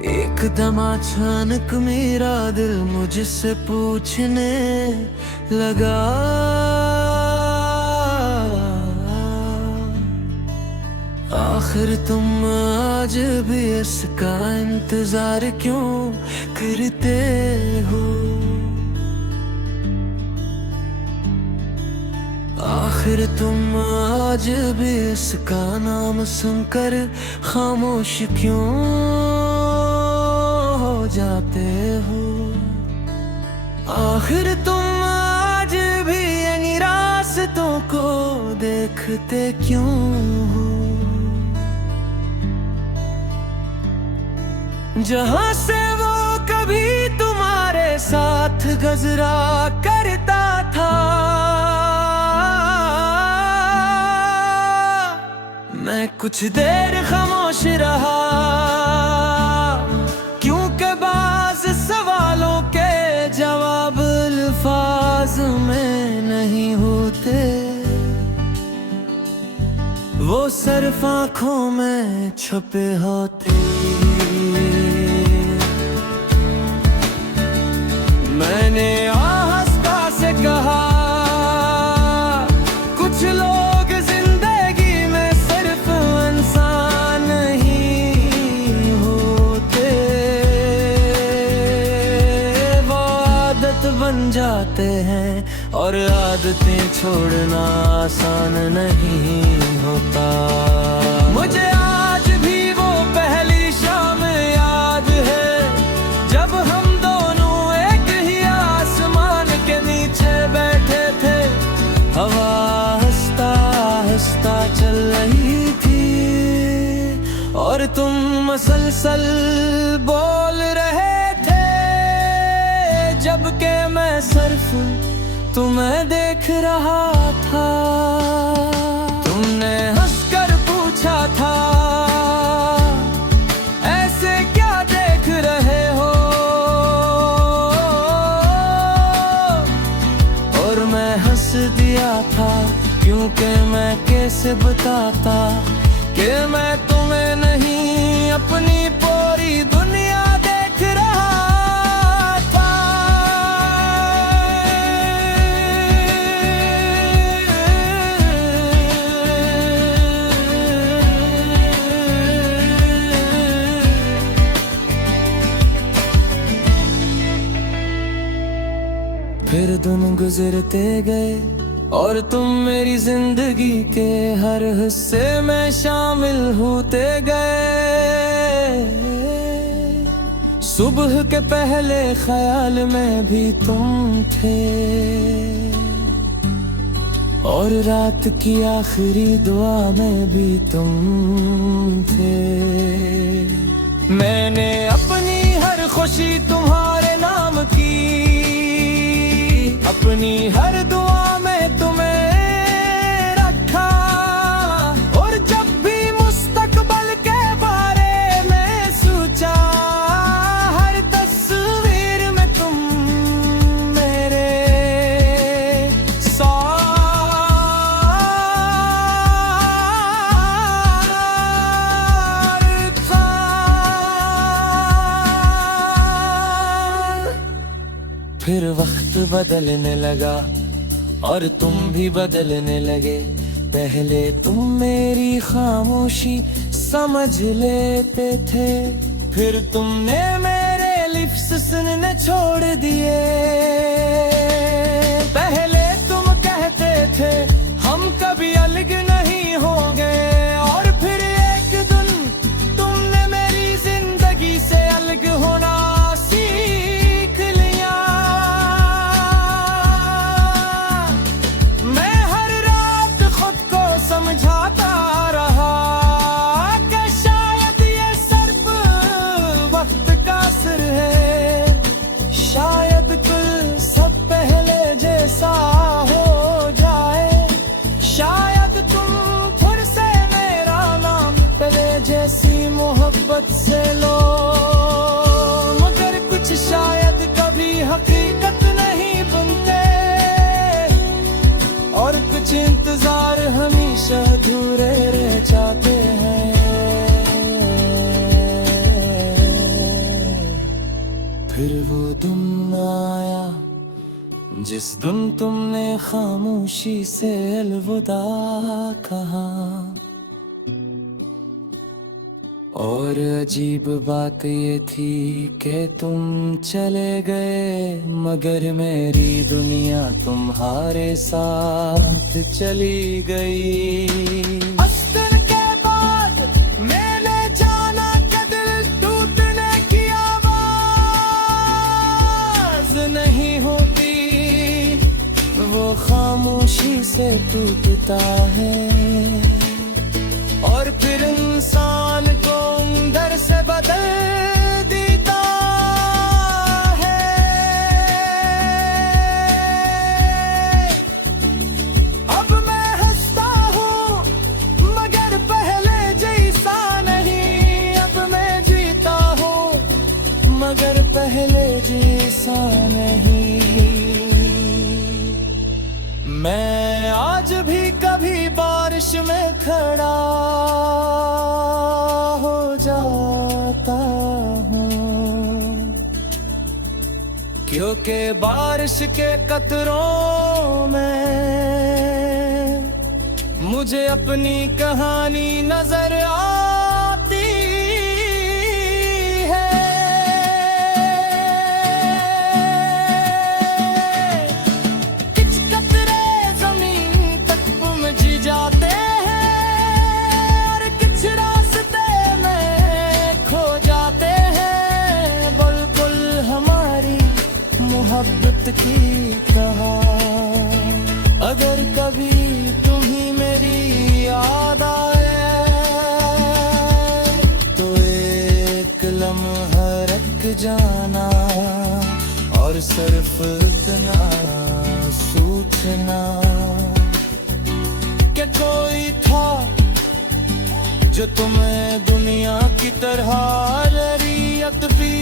एकदम अचानक मेरा दिल मुझसे पूछने लगा, आखिर तुम आज भी इसका इंतजार क्यों करते हो? आखिर तुम आज भी इसका नाम सुनकर खामोश क्यों हो जाते हो? आखिर तुम आज भी इन रास्तों को देखते क्यों हो? जहां से वो कभी तुम्हारे साथ गुजरा करता था, मैं कुछ देर खामोश रहा, क्योंकि बाज़ सवालों के जवाब अल्फाज में नहीं होते, वो सिर्फ आँखों में छुपे होते। मैंने आहिस्ता से कहा, कुछ लोग जिंदगी में सिर्फ इंसान ही होते, वो आदत बन जाते हैं और आदतें छोड़ना आसान नहीं होता। मुझे आज भी वो पहली शाम याद है, जब हम दोनों एक ही आसमान के नीचे बैठे थे। हवा आहिस्ता आहिस्ता चल रही थी और तुम मसलसल बोल रहे थे, जबकि मैं सिर्फ तुम्हें देख रहा था। तुमने हंसकर पूछा था, ऐसे क्या देख रहे हो? और मैं हंस दिया था, क्योंकि मैं कैसे बताता कि मैं तुम्हें नहीं अपनी पूरी दुनिया देख रहा था। फिर दिन गुजरते गए और तुम मेरी जिंदगी के हर हिस्से में शामिल होते गए। सुबह के पहले ख्याल में भी तुम थे और रात की आखिरी दुआ में भी तुम थे। मैंने अपनी हर खुशी तुम्हारे नाम की, अपनी हर दुआ में तुम्हें रखा, और जब भी मुस्तकबल के बारे में सोचा, हर तस्वीर में तुम मेरे साथ था। फिर वक्त बदलने लगा और तुम भी बदलने लगे। पहले तुम मेरी खामोशी समझ लेते थे, फिर तुमने मेरे लिप्स सुनने छोड़ दिए। पहले तुम कहते थे हम कभी अलग नहीं होंगे, और फिर एक दिन तुमने मेरी जिंदगी से अलग होना सीख लिया। मैं हर रात खुद को समझाता रहा कि शायद ये सिर्फ वक्त का असर है, शायद कुल कुछ इंतजार हमेशा अधूरे रह जाते हैं। फिर वो दिन आया जिस दिन तुमने खामोशी से अलविदा कहा, और अजीब बात ये थी कि तुम चले गए, मगर मेरी दुनिया तुम्हारे साथ चली गई। उस दिन के बाद मैंने जाना कि दिल टूटने की आवाज नहीं होती, वो खामोशी से टूटता है। और फिर इंसान को अंदर से बदल देता है। अब मैं हंसता हूँ मगर पहले जैसा नहीं, अब मैं जीता हूँ मगर पहले जैसा नहीं। मैं आज भी कभी बारिश में खड़ा हो जाता हूँ, क्योंकि बारिश के कतरों में मुझे अपनी कहानी नजर आती है। कुछ कतरे जमीन तक पहुंच जाते हैं और कुछ रास्ते में खो जाते हैं, बिल्कुल हमारी मोहब्बत की तरह। अगर कभी तुम्ही मेरी याद आए तो एक लम्हा रख जाना और सिर्फ इतना सोचना कि कोई था जो तुम्हें दुनिया की तरह जरियत भी